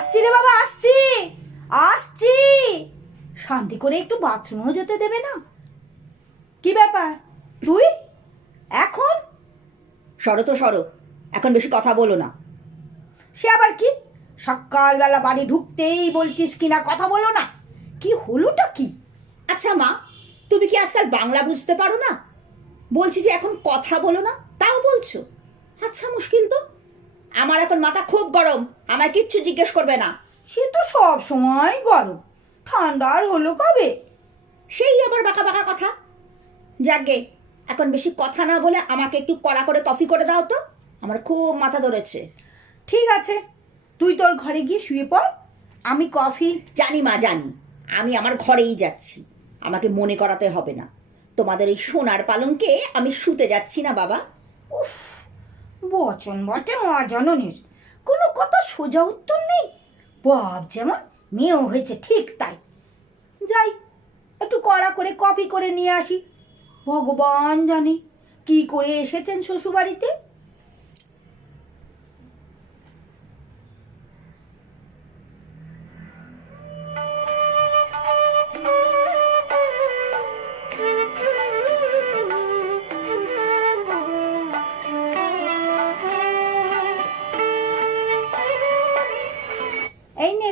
আসছি রে বাবা, আসছি। আসছি। শান্তি করে একটু বাথরুমও যেতে দেবে না? কি ব্যাপার? তুই? এখন? সরো তো সরো, এখন বেশি কথা বলো না। সে আবার কি? সকালবেলা বাড়ি ঢুকতেই বলছিস কি না কথা বলো না। কি হলোটা কি? আচ্ছা মা, তুমি কি আজকাল বাংলা বুঝতে পারো না? বলছি যে এখন কথা বলো না, তাও বলছো? আচ্ছা মুশকিল তো। আমার এখন মাথা খুব গরম আমায় কিচ্ছু জিজ্ঞেস করবে না। সে তো সব সময় গরম। ঠান্ডা আর হলো কবে? সেই আবার বাঁকা বাঁকা কথা। যাকে এখন বেশি কথা না বলে আমাকে একটু কড়া করে কফি করে দাও তো। আমার খুব মাথা ধরেছে। ঠিক আছে তুই তোর ঘরে গিয়ে শুয়ে পড় আমি কফি জানি মা জানি। আমি আমার ঘরেই যাচ্ছি। আমাকে মনে করাতে হবে না। তোমাদের এই সোনার পালঙ্কে আমি শুতে যাচ্ছি না বাবা। বচন বটে মা জননীর। কোনো কথা সোজা উত্তর নেই। বাপ যেমন, মেয়েও হয়েছে ঠিক তাই। যাই, একটু কড়া করে কপি করে নিয়ে আসি। ভগবান জানে কি করে এসেছেন শ্বশুরবাড়িতে।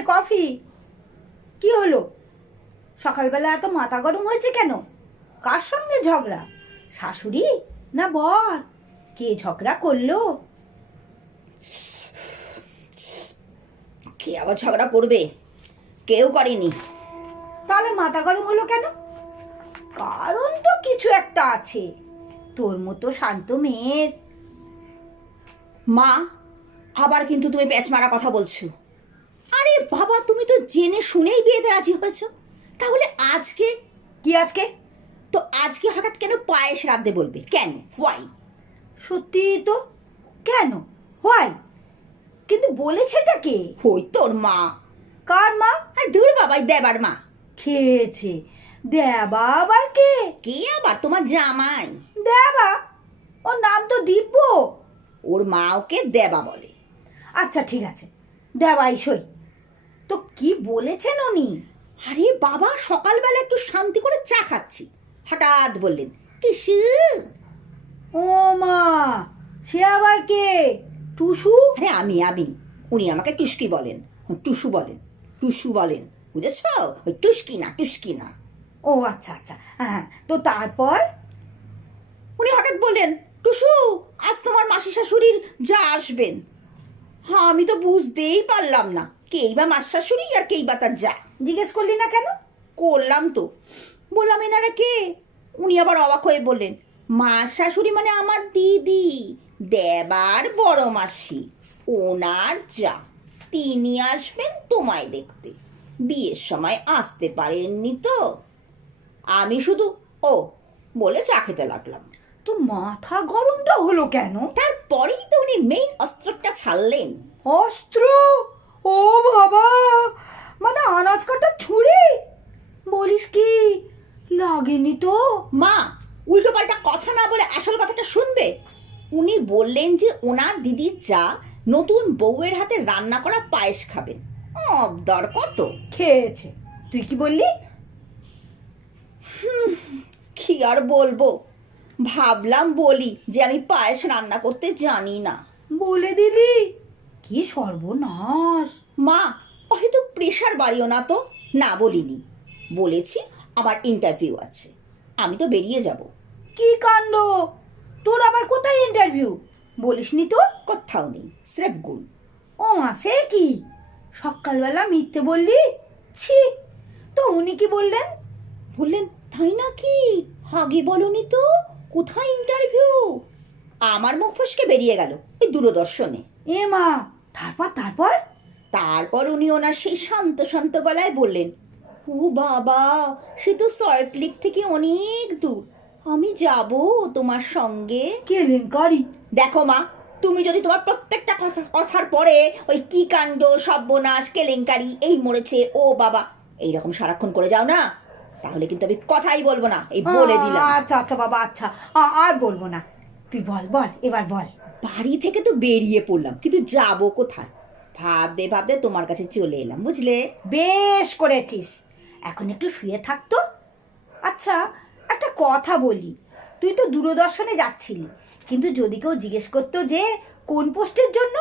কফি? কি হলো? সকালবেলা এত মাথা গরম হয়েছে কেন? কার সঙ্গে ঝগড়া? শাশুড়ি না বর? কে ঝগড়া করল? কে আবার ঝগড়া করবে? কেউ করেনি। তাহলে মাথা গরম হলো কেন? কারণ তো কিছু একটা আছে। তোর মতো শান্ত মেয়ের। মা, আবার কিন্তু তুমি প্যাচ মারা কথা বলছো। আরে বাবা তুমি তো জেনে শুনেই বিয়েতে রাজি হয়েছ। তাহলে আজকে? কি আজকে? তো আজকে হঠাৎ কেন পায়েস রাঁধতে বলবে? কেন? হোয়াই সত্যি তো? কেন? হয় কিন্তু বলেছেটা কে? হই তোর মা। কার মা? আর দূর বাবাই দেবার মা। খেয়েছে। দেবা আবার কে? কে আবার? তোমার জামাই। দেবা? ওর নাম তো দিব্য। ওর মা ওকে দেবা বলে। আচ্ছা ঠিক আছে। দেবাই সই। কি বলেছেন উনি? আরে বাবা সকালবেলা একটু শান্তি করে চা খাচ্ছি। হঠাৎ বললেন কিসু ও মা সে আবার কে? টুসু? আরে আমি আমি। উনি আমাকে টুস্কি বলেন। টুসু বলেন। টুসু বলেন। বুঝেছ? ওই টুস্কি না টুস্কি না ও আচ্ছা আচ্ছা। হ্যাঁ তো তারপর? উনি হঠাৎ বললেন টুসু আজ তোমার মাসি শাশুড়ির যা আসবেন। হ্যাঁ আমি তো বুঝতেই পারলাম না। কেই বা মাস শাশুড়ি আর কেই বা তার যা। জিজ্ঞেস করলি না কেন? করলাম তো। বললাম এনারা কে? উনি আবার অবাক হয়ে বললেন মা শাশুড়ি মানে আমার দিদি দেবার বড় মাসি ওনার যা। তিনি আসবেন তোমায় দেখতে। বিয়ের সময় আসতে পারেননি তো? আমি শুধু ও বলে চা খেতে লাগলাম। তো মাথা গরমটা হলো কেন? তারপরেই তো উনি মেইন অস্ত্রটা ছাড়লেন। অস্ত্র? ও বাবা মানে আনাজ কাটা ছুরি বলিস কি? লাগেনি তো। মা উল্টো পাল্টা কথা না বলে আসল কথাটা শুনবে। উনি বললেন যে ওনার দিদির যা নতুন বউয়ের হাতে রান্না করা পায়েস খাবেন। অবদার কত? খেয়েছে। তুই কি বললি? কি আর বলব? ভাবলাম বলি যে আমি পায়েস রান্না করতে জানি না। বলে দিলি? কি সর্বনাশ? মা হয়তো প্রেশার বাড়িও না তো। না বলিনি। বলেছি আমার ইন্টারভিউ আছে। আমি তো বেরিয়ে যাব। কি কাণ্ড? তোর আবার কোথায় ইন্টারভিউ বলিসনি তো? কোথাও নেই স্রেফ গুল ও আছে কি? সকালবেলা মিথ্যে বললি? ছি তো উনি কি বললেন? বললেন তাই নাকি? আগে বলনি তো কোথায় ইন্টারভিউ আমার মুখ ফসকে বেরিয়ে গেল এই দূরদর্শনে। এ মা তারপর তারপর? তারপর উনি ওনার সেই শান্ত শান্ত গলায় বললেন ও বাবা সে তো সল্টলেক থেকে অনেক দূর। আমি যাব তোমার সঙ্গে। কেলেঙ্কারি দেখো মা তুমি যদি তোমার প্রত্যেকটা কথা কথার পরে ওই কি কাণ্ড সর্বনাশ কেলেঙ্কারি এই মরেছে ও বাবা এইরকম সারাক্ষণ করে যাও না। তাহলে কিন্তু আমি কথাই বলব না এই বলে দিলাম। আচ্ছা আচ্ছা বাবা আচ্ছা আর বলব না। তুই বল বল এবার বল। বাড়ি থেকে তো বেরিয়ে পড়লাম কিন্তু যাব কোথায়? ভাবতে ভাবতে তোমার কাছে চলে এলাম বুঝলে? বেশ করেছিস। এখন একটু শুয়ে থাকতো আচ্ছা একটা কথা বলি। তুই তো দূরদর্শনে যাচ্ছিলি কিন্তু যদি কেউ জিজ্ঞেস করতো যে কোন পোস্টের জন্য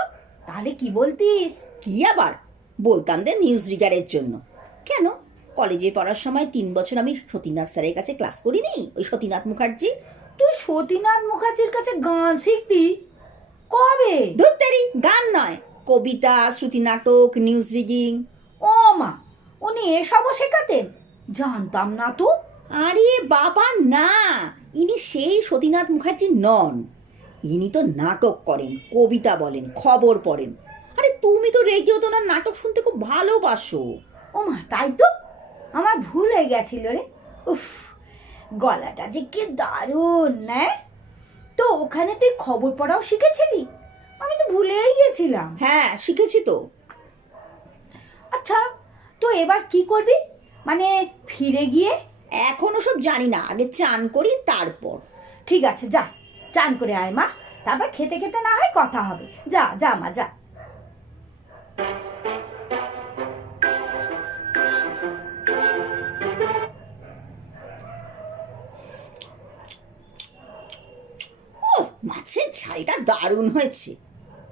তাহলে কি বলতিস? কি আবার? বলতাম যে নিউজ রিডারের জন্য। কেন? কলেজে পড়ার সময় তিন বছর আমি সতীনাথ স্যারের কাছে ক্লাস করিনি ওই সতীনাথ মুখার্জি। তুই সতীনাথ মুখার্জির কাছে গান শিখতি? কবে? ধরতেরি গান নয় কবিতা শ্রুতি নাটক নিউজ রিডিং ও মা উনি এসবও শেখাতেন? জানতাম না তো। আরে বাবা না। ইনি সেই সতীনাথ মুখার্জি নন। ইনি তো নাটক করেন কবিতা বলেন খবর পড়েন। আরে তুমি তো রেডিও তো নাটক শুনতে খুব ভালোবাসো। ও মা তাই তো? আমার ভুল হয়ে গেছিল রে। উফ গলাটা যে কি দারুণ না তো ওখানে তুই খবর পড়াও শিখেছিলি? আমি তো ভুলেই গেছিলাম। হ্যাঁ শিখেছি তো। আচ্ছা তো এবার কি করবি? মানে ফিরে গিয়ে? এখনও সব জানি না আগে চান করি তারপর। ঠিক আছে যা চান করে আয় মা। তারপর খেতে খেতে না হয় কথা হবে। যা যা মা যা। মাছের ঝালটা দারুণ হয়েছে।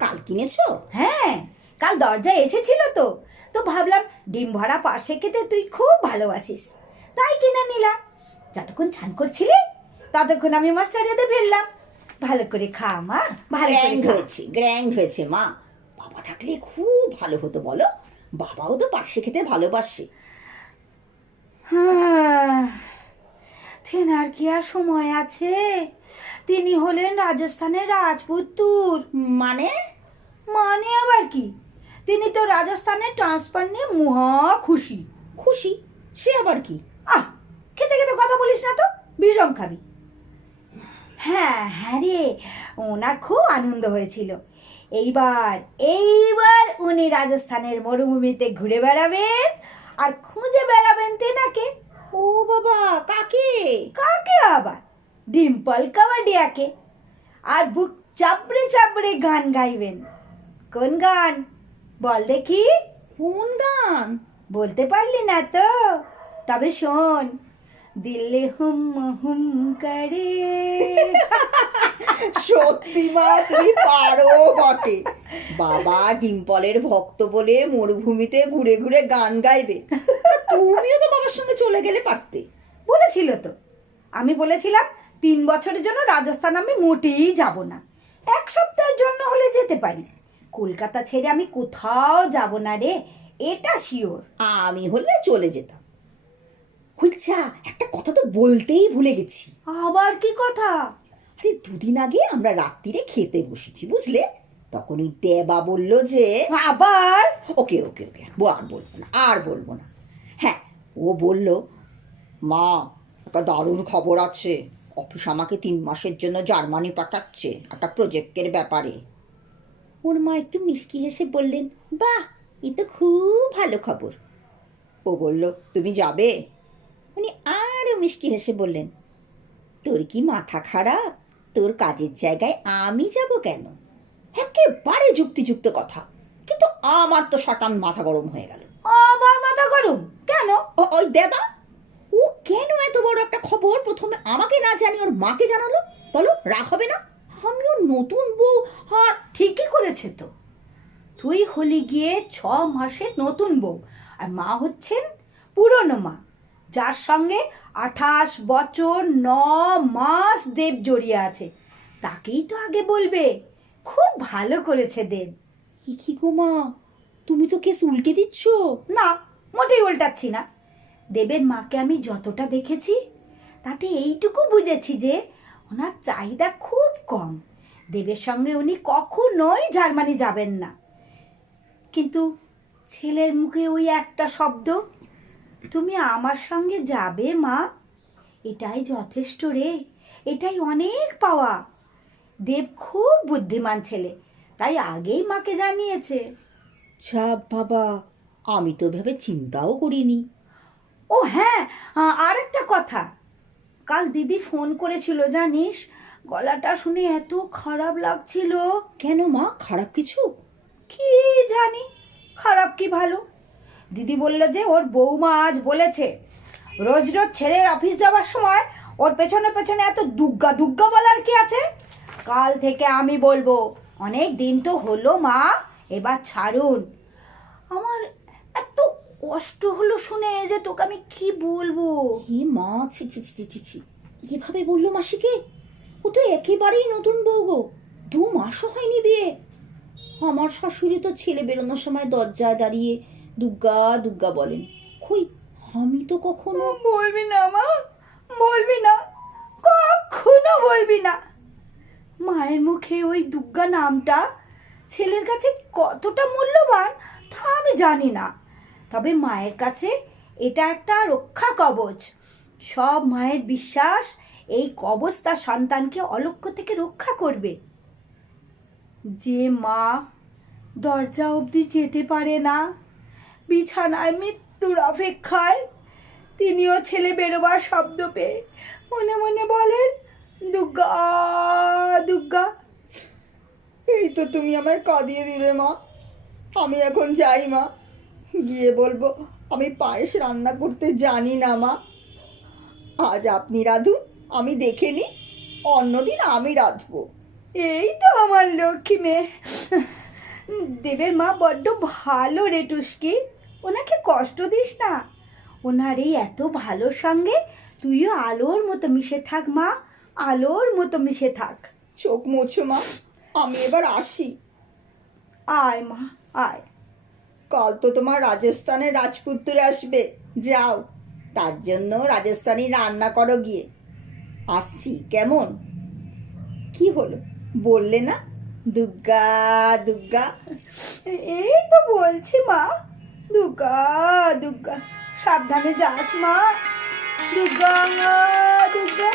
কাল কিনেছো? হ্যাঁ কাল দরজায় এসেছিল তো। তো ভাবলাম ডিম ভরা পাশে খেতে তুই খুব ভালোবাসিস। তাই কিনে নিলাম। যতক্ষণ ছান করছিলি ততক্ষণ আমি মাস্টারিয়াতে ফেললাম। ভালো করে খা মা। ভালো করে হয়েছে গ্র্যান্ড হয়েছে মা। বাবা থাকলে খুব ভালো হতো বলো। বাবাও তো পাশে খেতে ভালোবাসে। হ্যাঁ, থেনার কি আর সময় আছে? তিনি হলেন রাজস্থানের রাজপুত্তুর মানে? মানে আবার কি? তিনি তো রাজস্থানের ট্রান্সফার নিয়ে মহা খুশি। খুশি? সে আবার কি? আহ, খেতে খেতে কথা বলিস না তো? বিষম খাবি। হ্যাঁ হ্যাঁ রে, ওনার খুব আনন্দ হয়েছিল। এইবার এইবার উনি রাজস্থানের মরুভূমিতে ঘুরে বেড়াবেন আর খুঁজে বেড়াবেন তেনাকে। ও বাবা, কাকে? কাকে আবার? ডিম্পল কাবাডিয়াকে। আর বুক চাপড়ে চাপড়ে গান গাইবেন। কোন গান? বল দেখি। কোন গান? বলতে পারলি না তো। তবে শোন। দিল্লি হুম হুম করে। সত্যি মা তুমি পারো বটে। বাবা ডিম্পলের ভক্ত বলে মরুভূমিতে ঘুরে ঘুরে গান গাইবে। তুমিও তো বাবার সঙ্গে চলে গেলে পারতে। বলেছিল তো। আমি বলেছিলাম তিন বছরের জন্য রাজস্থান আমি মোটেই যাব না। এক সপ্তাহের জন্য হলে যেতে পারি। কলকাতা ছেড়ে আমি কোথাও যাব না রে এটা শিওর আমি হলে চলে যেতাম। হইছা একটা কথা তো বলতেই ভুলে গেছি। আবার কি কথা? আরে দুদিন আগে আমরা রাত্রিরে খেতে বসেছি বুঝলে? তখন ওই দেবা বলল যে আবার? ওকে ওকে ওকে আর বলব না আর বলব না। হ্যাঁ ও বলল মা একটা দারুণ খবর আছে। অফিস আমাকে তিন মাসের জন্য জার্মানি পাঠাচ্ছে একটা প্রজেক্টের ব্যাপারে। ওর মা একটু মিষ্টি হেসে বললেন বাহ এ তো খুব ভালো খবর। ও বলল তুমি যাবে? উনি আরও মিষ্টি হেসে বললেন তোর কি মাথা খারাপ? তোর কাজের জায়গায় আমি যাব কেন? একেবারে যুক্তিযুক্ত কথা কিন্তু আমার তো শটান মাথা গরম হয়ে গেল। আমার মাথা গরম? কেন? ওই দেবা? কেন এত বড় একটা খবর? প্রথমে আমাকে না জানি ওর মাকে জানালো? বলো, রাগ হবে না? আমিও নতুন বউ, আর ঠিকই করেছে তো। তুই হলি গিয়ে ছ মাসের নতুন বউ, আর মা হচ্ছেন পুরনো মা। যার সঙ্গে আঠাশ বছর ন মাস দেব জড়িয়ে আছে। তাকেই তো আগে বলবে, খুব ভালো করেছে দেব। কি গো মা, তুমি তো কেস উল্টে দিচ্ছ? না, মোটেই উল্টাচ্ছি না। দেবের মাকে আমি যতটা দেখেছি, তাতে এইটুকু বুঝেছি যে ওনার চাহিদা খুব কম। দেবের সঙ্গে উনি কখনোই জার্মানি যাবেন না। কিন্তু ছেলের মুখে ওই একটা শব্দ, তুমি আমার সঙ্গে যাবে, মা? এটাই যথেষ্ট রে, এটাই অনেক পাওয়া। দেব খুব বুদ্ধিমান ছেলে, তাই আগেই মাকে জানিয়েছে। যা বাবা, আমি তো ভেবে চিন্তাও করিনি। ও হ্যাঁ আর একটা কথা। কাল দিদি ফোন করেছিল, জানিস? গলাটা শুনে এত খারাপ লাগছিল। কেন মা, খারাপ কিছু? কি জানি, খারাপ কি ভালো? দিদি বলল যে, ওর বৌমা আজ বলেছে, রোজ রোজ ছেলের অফিস যাওয়ার সময় ওর পেছনে পেছনে এত দুগ্গা দুগ্গা বলার কি আছে? কাল থেকে আমি বলব, অনেক দিন তো হলো মা, এবার ছাড়ুন। আমার কষ্ট হলো শুনে যে তোকে আমি কি বলব? হে মা ছি ছি ছি ছি, ছি। এভাবে বলল মাসিকে? ও তো একেবারেই নতুন বউ গো। দু মাসও হয়নি বিয়ে। আমার শাশুড়ি তো ছেলে বেরোনোর সময় দরজায় দাঁড়িয়ে দুগ্গা দুগ্গা বলেন। কই আমি তো কখনো বলবি না মা বলবি না। কখনো বলবি না। মায়ের মুখে ওই দুগ্গা নামটা ছেলের কাছে কতটা মূল্যবান তা আমি জানি না। তবে মায়ের কাছে এটা একটা রক্ষা কবচ। সব মায়ের বিশ্বাস এই কবচ তার সন্তানকে অলক্ষ্য থেকে রক্ষা করবে। যে মা দরজা অবধি যেতে পারে না, বিছানায় মৃত্যুর অপেক্ষায় তিনিও ছেলে বেরোবার শব্দ পেয়ে মনে মনে বলেন দুর্গা দুর্গা এই তো তুমি আমায় কাঁদিয়ে দিলে মা। আমি এখন যাই মা। গিয়ে বলব আমি পায়েস রান্না করতে জানি না মা। আজ আপনি রাঁধুন আমি দেখে নি অন্যদিন আমি রাঁধবো। এই তো আমার লক্ষ্মী মেয়ে। দেবের মা বড্ড ভালো রে টুস্কি। ওনাকে কষ্ট দিস না। ওনার এই এত ভালোর সঙ্গে তুইও আলোর মতো মিশে থাক মা। আলোর মতো মিশে থাক। চোখ মুছো মা। আমি এবার আসি। আয় মা আয়। কাল তো তোমার রাজস্থানের রাজপুত্র আসবে। যাও। তার জন্য রাজস্থানি রান্না করো গিয়ে। আসছি, কেমন? কি হলো? বললে না? দুর্গা দুর্গা এই তো বলছি মা। দুর্গা দুর্গা সাবধানে যাস মা। দুর্গা দুর্গা